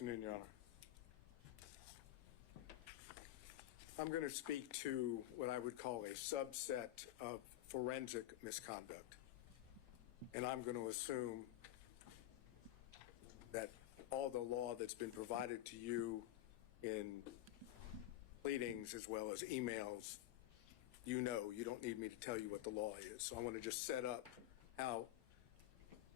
afternoon, Your Honor. I'm going to speak to what I would call a subset of forensic misconduct. And I'm going to assume that all the law that's been provided to you in pleadings as well as emails, you know, you don't need me to tell you what the law is. So I want to just set up how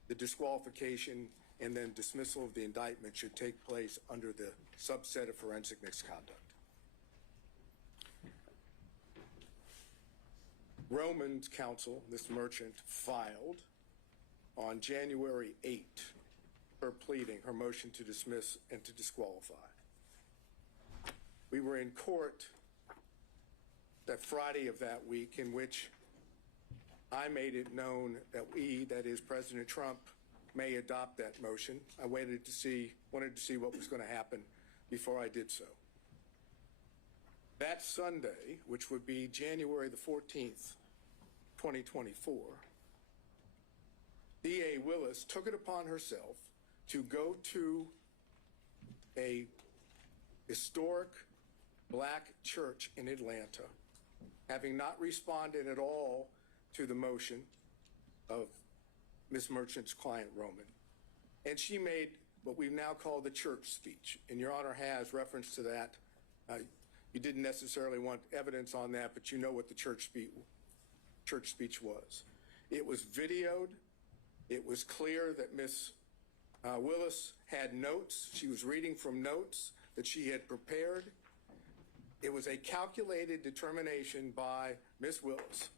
the disqualification and then dismissal of the indictment should take place under the subset of forensic misconduct. Roman's counsel, Ms. Merchant, filed on January 8 her pleading, her motion to dismiss and to disqualify. We were in court that Friday of that week in which I made it known that we, that is President Trump, may adopt that motion. I wanted to see what was going to happen before I did so. That Sunday, which would be January the 14th, 2024, DA Willis took it upon herself to go to a historic black church in Atlanta, having not responded at all to the motion of Ms. Merchant's client, Roman. And she made what we now call the church speech. And Your Honor has reference to that. You didn't necessarily want evidence on that, but you know what the church speech was. It was videoed. It was clear that Ms. Willis had notes. She was reading from notes that she had prepared. It was a calculated determination by Ms. Willis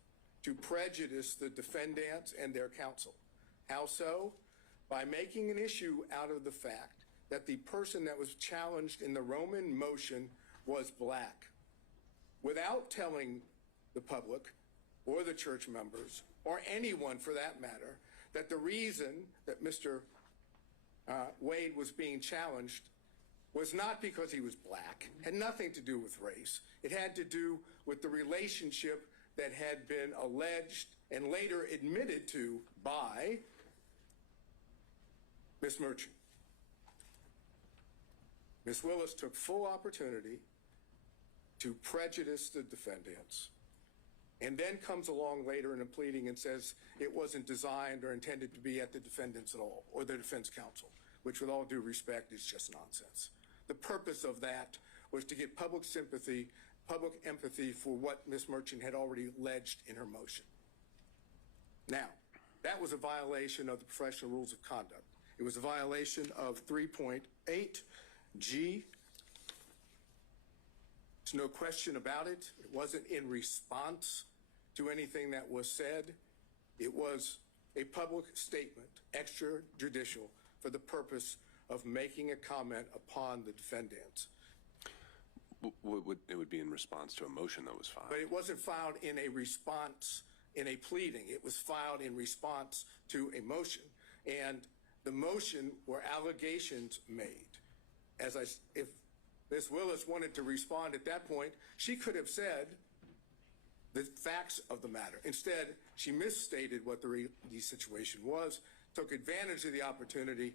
to prejudice the defendants and their counsel. How so? By making an issue out of the fact that the person that was challenged in the Roman motion was black, without telling the public or the church members or anyone for that matter that the reason that Mr. Wade was being challenged was not because he was black, had nothing to do with race. It had to do with the relationship that had been alleged and later admitted to by Ms. Merchant. Ms. Willis took full opportunity to prejudice the defendants and then comes along later in a pleading and says it wasn't designed or intended to be at the defendants at all or the defense counsel, which with all due respect is just nonsense. The purpose of that was to get public sympathy, public empathy for what Ms. Merchant had already alleged in her motion. Now, that was a violation of the professional rules of conduct. It was a violation of 3.8G. There's no question about it. It wasn't in response to anything that was said. It was a public statement, extrajudicial, for the purpose of making a comment upon the defendants. It would be in response to a motion that was filed. But it wasn't filed in a response, in a pleading. It was filed in response to a motion. And the motion were allegations made. If Ms. Willis wanted to respond at that point, she could have said the facts of the matter. Instead, she misstated what the situation was, took advantage of the opportunity,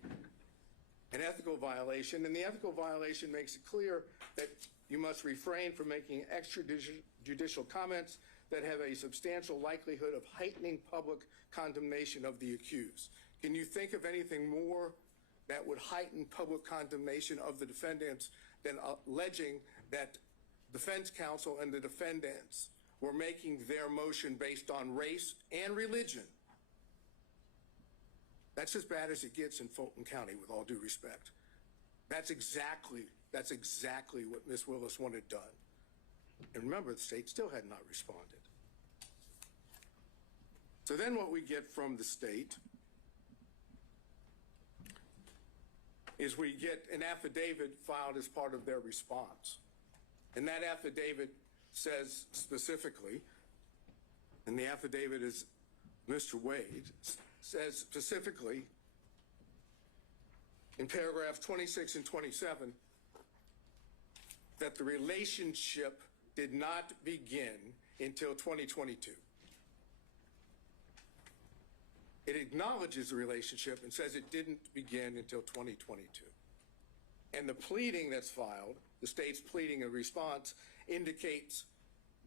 an ethical violation, and the ethical violation makes it clear that you must refrain from making extrajudicial comments that have a substantial likelihood of heightening public condemnation of the accused. Can you think of anything more that would heighten public condemnation of the defendants than alleging that defense counsel and the defendants were making their motion based on race and religion? That's as bad as it gets in Fulton County, with all due respect. That's exactly what Ms. Willis wanted done. And remember, the state still had not responded. So then what we get from the state is we get an affidavit filed as part of their response. And that affidavit says specifically, and the affidavit is Mr. Wade, says specifically in paragraphs 26 and 27 that the relationship did not begin until 2022. It acknowledges the relationship and says it didn't begin until 2022. And the pleading that's filed, the state's pleading and response, indicates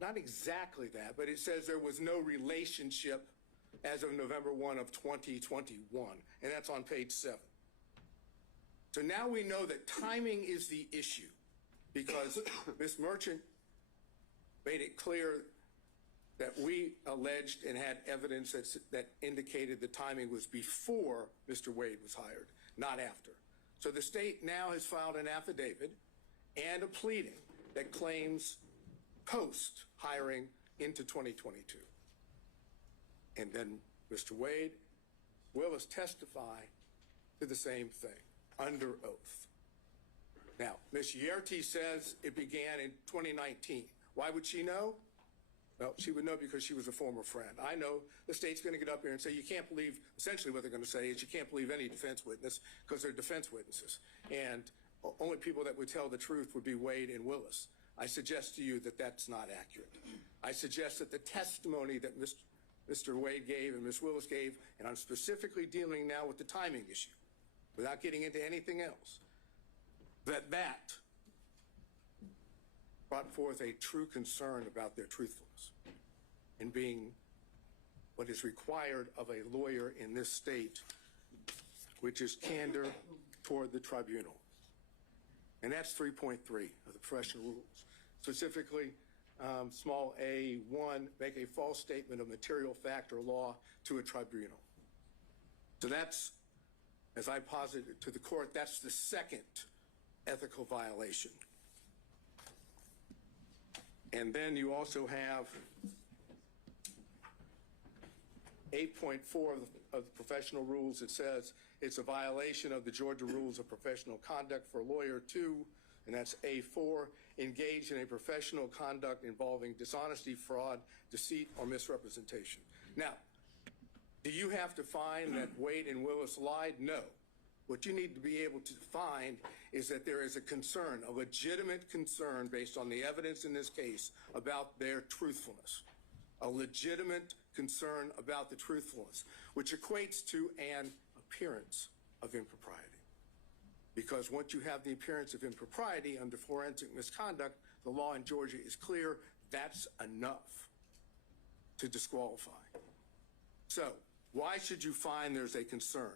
not exactly that, but it says there was no relationship as of November 1 of 2021, and that's on page 7. So now we know that timing is the issue because Ms. Merchant made it clear that we alleged and had evidence that indicated the timing was before Mr. Wade was hired, not after. So the state now has filed an affidavit and a pleading that claims post-hiring into 2022. And then Mr. Wade Willis testify to the same thing under oath. Now, Ms. Yerty says it began in 2019. Why would she know? Well, she would know because she was a former friend. I know the state's going to get up here and say you can't believe, essentially what they're going to say is you can't believe any defense witness because they're defense witnesses. And only people that would tell the truth would be Wade and Willis. I suggest to you that that's not accurate. I suggest that the testimony that Mr. Wade gave and Ms. Willis gave, and I'm specifically dealing now with the timing issue, without getting into anything else, that brought forth a true concern about their truthfulness and being what is required of a lawyer in this state, which is candor toward the tribunal. And that's 3.3 of the professional rules. Specifically, small a1, make a false statement of material fact or law to a tribunal. So that's, as I posited to the court, that's the second ethical violation. And then you also have 8.4 of the professional rules. It says it's a violation of the Georgia Rules of Professional Conduct for a lawyer to, and that's A4, engage in a professional conduct involving dishonesty, fraud, deceit, or misrepresentation. Now, do you have to find that Wade and Willis lied? No. What you need to be able to find is that there is a concern, a legitimate concern based on the evidence in this case about their truthfulness, a legitimate concern about the truthfulness, which equates to an appearance of impropriety. Because once you have the appearance of impropriety under forensic misconduct, the law in Georgia is clear, that's enough to disqualify. So why should you find there's a concern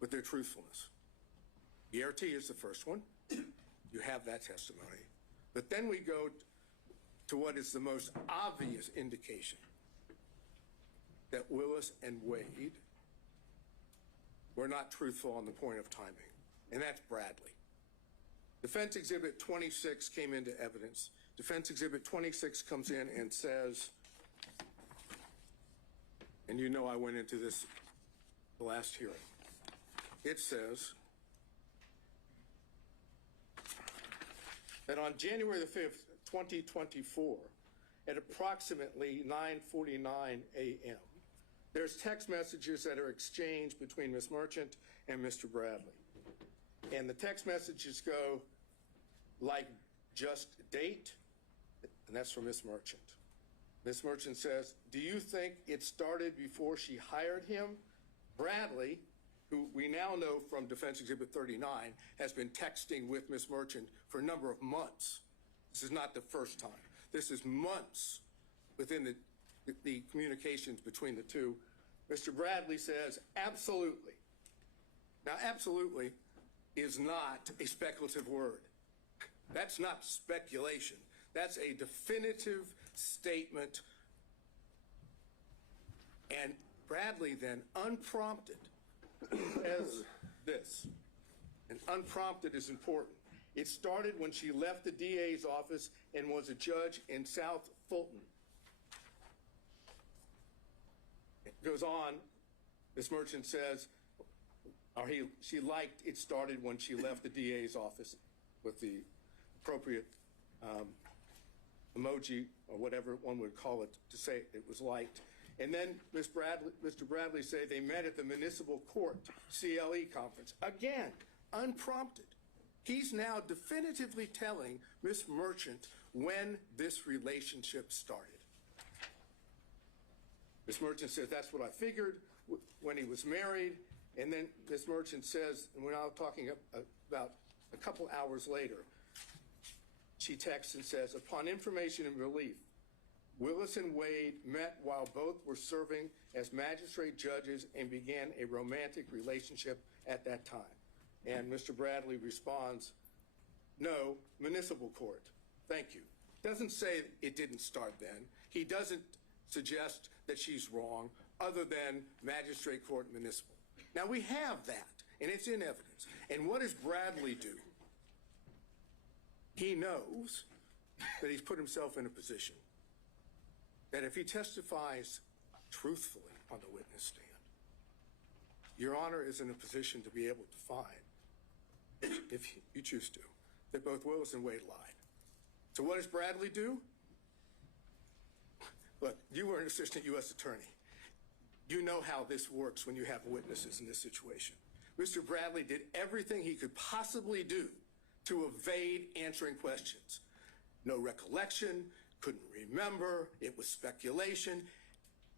with their truthfulness? ERT is the first one. You have that testimony. But then we go to what is the most obvious indication that Willis and Wade were not truthful on the point of timing, and that's Bradley. Defense Exhibit 26 came into evidence. Defense Exhibit 26 comes in and says, and you know I went into this the last hearing. It says that on January the 5th, 2024, at approximately 9:49 a.m., there's text messages that are exchanged between Ms. Merchant and Mr. Bradley. And the text messages go like, just date, and that's from Ms. Merchant. Ms. Merchant says, do you think it started before she hired him? Bradley, who we now know from Defense Exhibit 39, has been texting with Ms. Merchant for a number of months. This is not the first time. This is months within the communications between the two. Mr. Bradley says, absolutely. Now, absolutely is not a speculative word. That's not speculation. That's a definitive statement. And Bradley then, unprompted, says this. And unprompted is important. It started when she left the DA's office and was a judge in South Fulton. It goes on, Ms. Merchant says, she liked it started when she left the DA's office with the appropriate emoji or whatever one would call it to say it was liked. And then Mr. Bradley say they met at the municipal court CLE conference. Again, unprompted. He's now definitively telling Ms. Merchant when this relationship started. Ms. Merchant says, that's what I figured when he was married. And then Ms. Merchant says, and we're now talking about a couple hours later, she texts and says, upon information and relief, Willis and Wade met while both were serving as magistrate judges and began a romantic relationship at that time. And Mr. Bradley responds, no, municipal court. Thank you. Doesn't say it didn't start then. He doesn't suggest that she's wrong, other than magistrate court municipal. Now we have that, and it's in evidence. And what does Bradley do? He knows that he's put himself in a position that if he testifies truthfully on the witness stand, Your Honor is in a position to be able to find, if you choose to, that both Willis and Wade lied. So what does Bradley do? Look, you were an assistant U.S. attorney. You know how this works when you have witnesses in this situation. Mr. Bradley did everything he could possibly do to evade answering questions. No recollection, couldn't remember, it was speculation.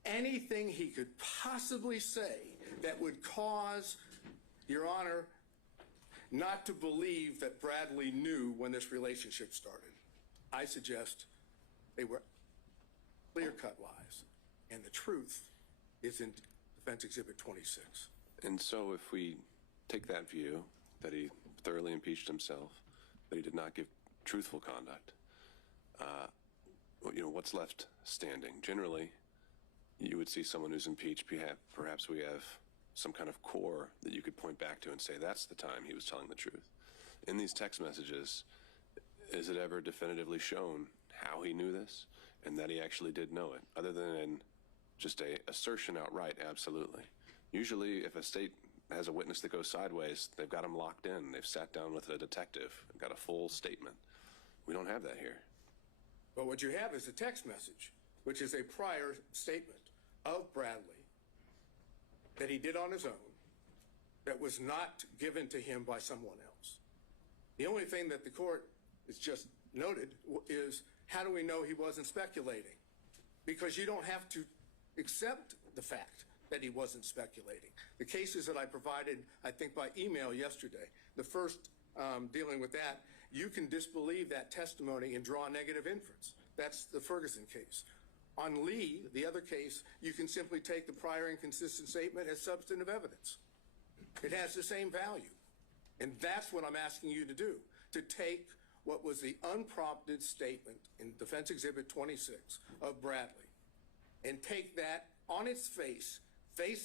Anything he could possibly say that would cause Your Honor not to believe that Bradley knew when this relationship started. I suggest they were clear-cut lies, and the truth is in Defense Exhibit 26. And so if we take that view, that he thoroughly impeached himself, that he did not give truthful conduct, what's left standing? Generally, you would see someone who's impeached, perhaps we have some kind of core that you could point back to and say, that's the time he was telling the truth. In these text messages, is it ever definitively shown how he knew this and that he actually did know it, other than just a assertion outright? Absolutely. Usually, if a state has a witness that goes sideways, they've got him locked in. They've sat down with a detective, got a full statement. We don't have that here. But what you have is a text message, which is a prior statement of Bradley that he did on his own, that was not given to him by someone else. The only thing that the court has just noted is, how do we know he wasn't speculating? Because you don't have to accept the fact that he wasn't speculating. The cases that I provided, I think by email yesterday, the first dealing with that, you can disbelieve that testimony and draw a negative inference. That's the Ferguson case. On Lee, the other case, you can simply take the prior inconsistent statement as substantive evidence. It has the same value. And that's what I'm asking you to do, to take what was the unprompted statement in Defense Exhibit 26 of Bradley and take that on its face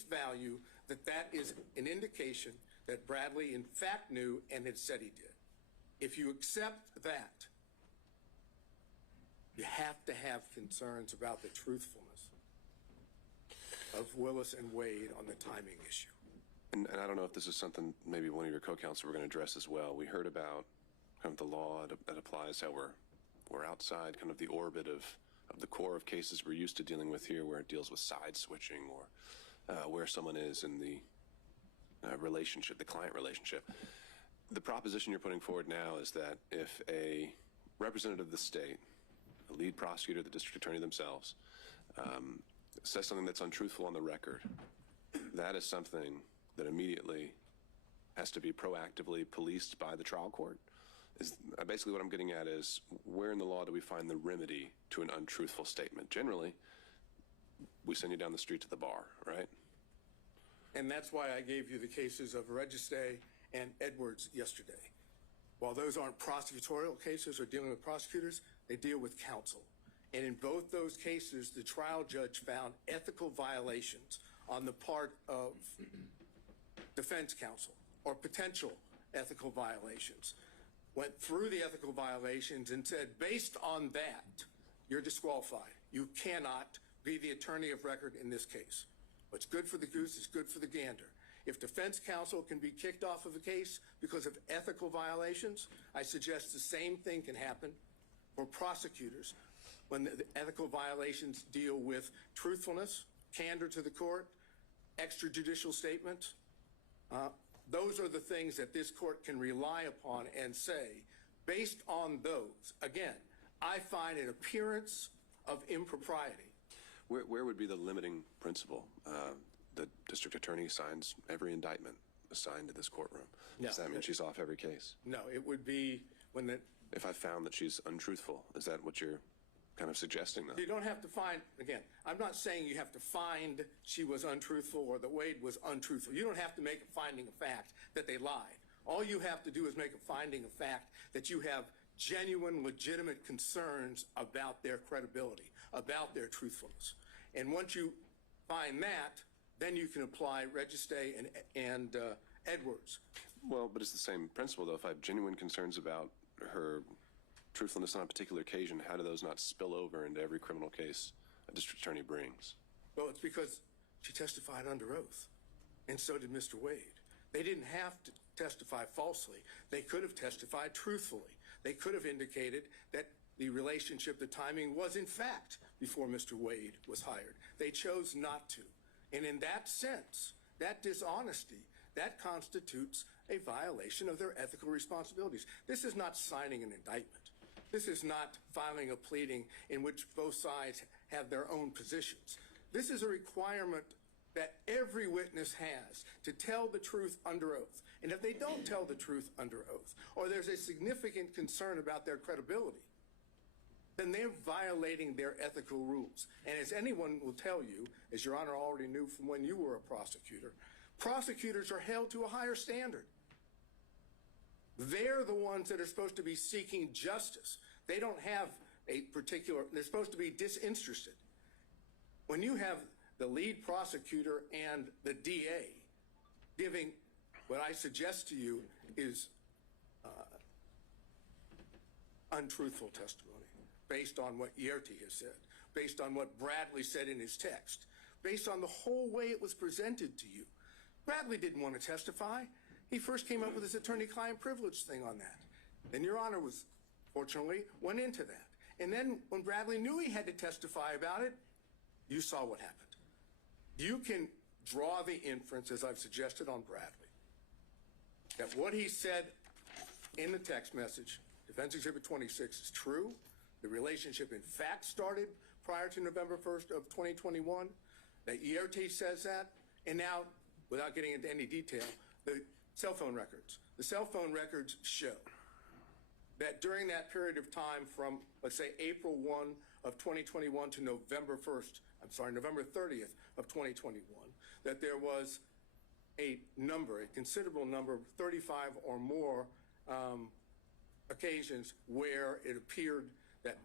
value, that is an indication that Bradley in fact knew and had said he did. If you accept that, you have to have concerns about the truthfulness of Willis and Wade on the timing issue. And I don't know if this is something maybe one of your co-counsel were going to address as well. We heard about kind of the law that applies, how we're outside kind of the orbit of the core of cases we're used to dealing with here, where it deals with side switching or where someone is in the relationship, the client relationship. The proposition you're putting forward now is that if a representative of the state, a lead prosecutor, the district attorney themselves, says something that's untruthful on the record, that is something that immediately has to be proactively policed by the trial court. Is basically what I'm getting at is, where in the law do we find the remedy to an untruthful statement? Generally, we send you down the street to the bar, right? And that's why I gave you the cases of Registe and Edwards yesterday. While those aren't prosecutorial cases or dealing with prosecutors, they deal with counsel. And in both those cases, the trial judge found ethical violations on the part of defense counsel, or potential ethical violations. Went through the ethical violations and said, based on that, you're disqualified. You cannot be the attorney of record in this case. What's good for the goose is good for the gander. If defense counsel can be kicked off of a case because of ethical violations, I suggest the same thing can happen for prosecutors when the ethical violations deal with truthfulness, candor to the court, extrajudicial statements. Those are the things that this court can rely upon and say, based on those, again, I find an appearance of impropriety. Where would be the limiting principle? The district attorney signs every indictment. assigned to this courtroom. No. Does that mean she's off every case? No, it would be when the... If I found that she's untruthful, is that what you're kind of suggesting, though? You don't have to find, again, I'm not saying you have to find she was untruthful or that Wade was untruthful. You don't have to make a finding of fact that they lied. All you have to do is make a finding of fact that you have genuine, legitimate concerns about their credibility, about their truthfulness. And once you find that, then you can apply Registe and Edwards. Well, but it's the same principle, though. If I have genuine concerns about her truthfulness on a particular occasion, how do those not spill over into every criminal case a district attorney brings? Well, it's because she testified under oath, and so did Mr. Wade. They didn't have to testify falsely. They could have testified truthfully. They could have indicated that the relationship, the timing was in fact before Mr. Wade was hired. They chose not to. And in that sense, that dishonesty, that constitutes a violation of their ethical responsibilities. This is not signing an indictment. This is not filing a pleading in which both sides have their own positions. This is a requirement that every witness has to tell the truth under oath. And if they don't tell the truth under oath, or there's a significant concern about their credibility, then they're violating their ethical rules. And as anyone will tell you, as Your Honor already knew from when you were a prosecutor, prosecutors are held to a higher standard. They're the ones that are supposed to be seeking justice. They don't have a particular, they're supposed to be disinterested. When you have the lead prosecutor and the DA giving what I suggest to you is untruthful testimony based on what Yerti has said, based on what Bradley said in his text, based on the whole way it was presented to you. Bradley didn't want to testify. He first came up with his attorney-client privilege thing on that. And Your Honor was, fortunately, went into that. And then when Bradley knew he had to testify about it, you saw what happened. You can draw the inference, as I've suggested on Bradley, that what he said in the text message, Defense Exhibit 26, is true. The relationship, in fact, started prior to November 1st of 2021. That Yerti says that. And now, without getting into any detail, the cell phone records. The cell phone records show that during that period of time from, let's say, April 1 of 2021 to November 30th of 2021, that there was a considerable number, 35 or more occasions where it appeared that,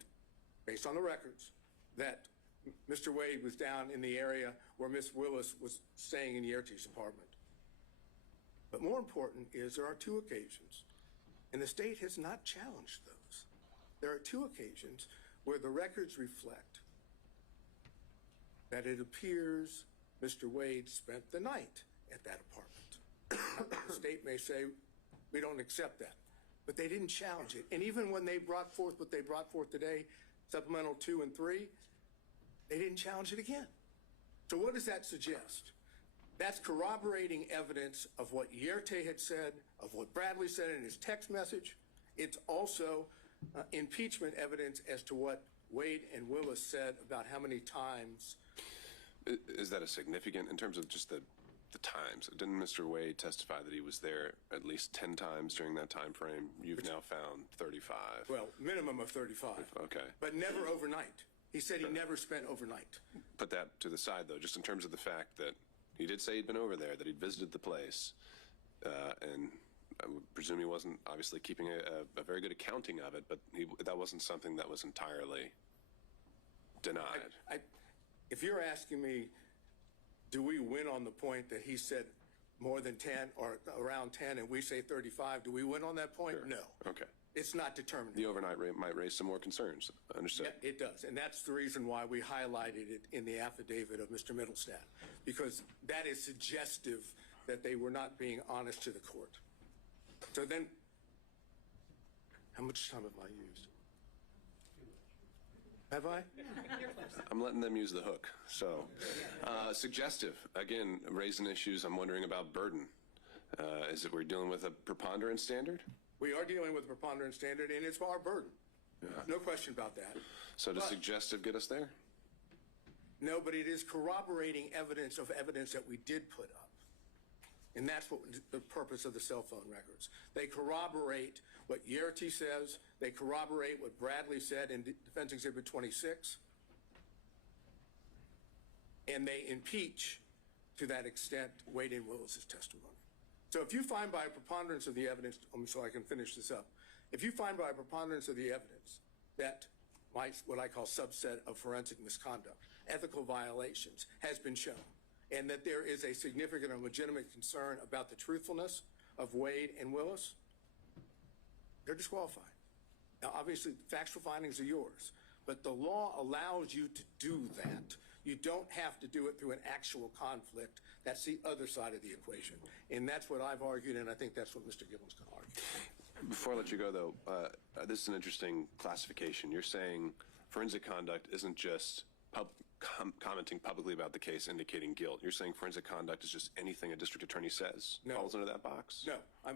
based on the records, that Mr. Wade was down in the area where Ms. Willis was staying in Yerti's apartment. But more important is there are two occasions, and the state has not challenged those. There are two occasions where the records reflect that it appears Mr. Wade spent the night at that apartment. The state may say, we don't accept that, but they didn't challenge it. And even when they brought forth what they brought forth today, Supplemental 2 and 3, they didn't challenge it again. So what does that suggest? That's corroborating evidence of what Yerti had said, of what Bradley said in his text message. It's also impeachment evidence as to what Wade and Willis said about how many times. Is that a significant, in terms of just the times? Didn't Mr. Wade testify that he was there at least 10 times during that time frame? You've now found 35. Well, minimum of 35. Okay. But never overnight. He said he never spent overnight. Put that to the side, though, just in terms of the fact that he did say he'd been over there, that he'd visited the place, and I would presume he wasn't obviously keeping a very good accounting of it, but that wasn't something that was entirely denied. If you're asking me, do we win on the point that he said more than 10 or around 10 and we say 35, do we win on that point? Sure. No. Okay. It's not determined. The overnight rate might raise some more concerns. Understood. Yeah, it does. And that's the reason why we highlighted it in the affidavit of Mr. Middlestadt, because that is suggestive that they were not being honest to the court. So then, how much time have I used? Have I? I'm letting them use the hook. So, suggestive. Again, raising issues. I'm wondering about burden. Is it we're dealing with a preponderance standard? We are dealing with a preponderance standard, and it's our burden. Yeah. No question about that. So does suggestive get us there? No, but it is corroborating evidence of evidence that we did put up. And that's what the purpose of the cell phone records. They corroborate what Yerty says. They corroborate what Bradley said in Defense Exhibit 26. And they impeach, to that extent, Wade and Willis's testimony. So if you find by a preponderance of the evidence, so I can finish this up, if you find by a preponderance of the evidence that what I call subset of forensic misconduct, ethical violations, has been shown, and that there is a significant and legitimate concern about the truthfulness of Wade and Willis, they're disqualified. Now, obviously, factual findings are yours, but the law allows you to do that. You don't have to do it through an actual conflict. That's the other side of the equation. And that's what I've argued, and I think that's what Mr. Gillen's going to argue. Before I let you go, though, this is an interesting classification. You're saying forensic conduct isn't just commenting publicly about the case indicating guilt. You're saying forensic conduct is just anything a district attorney says falls into that box? No,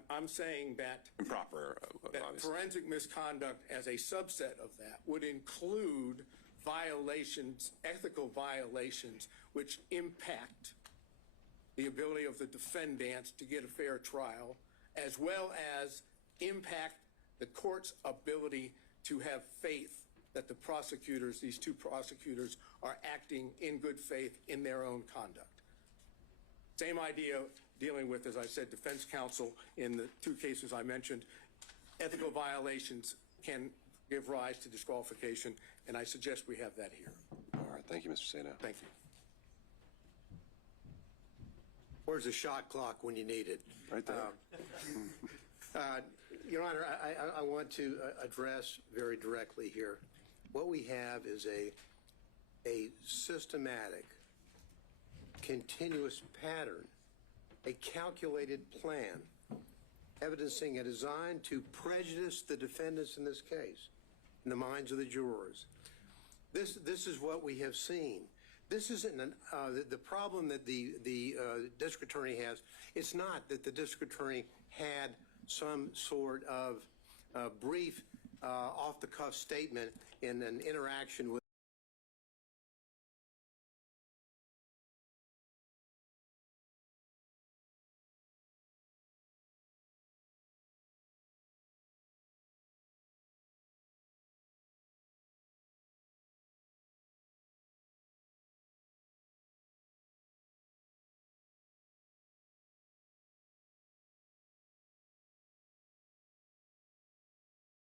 I'm saying that improper, that obviously. Forensic misconduct as a subset of that would include violations, ethical violations, which impact the ability of the defendants to get a fair trial, as well as impact the court's ability to have faith that the prosecutors, these two prosecutors, are acting in good faith in their own conduct. Same idea dealing with, as I said, defense counsel in the two cases I mentioned. Ethical violations can give rise to disqualification, and I suggest we have that here. All right. Thank you, Mr. Sato. Thank you. Where's the shot clock when you need it? Right there. Your Honor, I want to address very directly here. What we have is a systematic, continuous pattern, a calculated plan, evidencing a design to prejudice the defendants in this case, in the minds of the jurors. This is what we have seen. This isn't the problem that the district attorney has. It's not that the district attorney had some sort of brief, off-the-cuff statement in an interaction with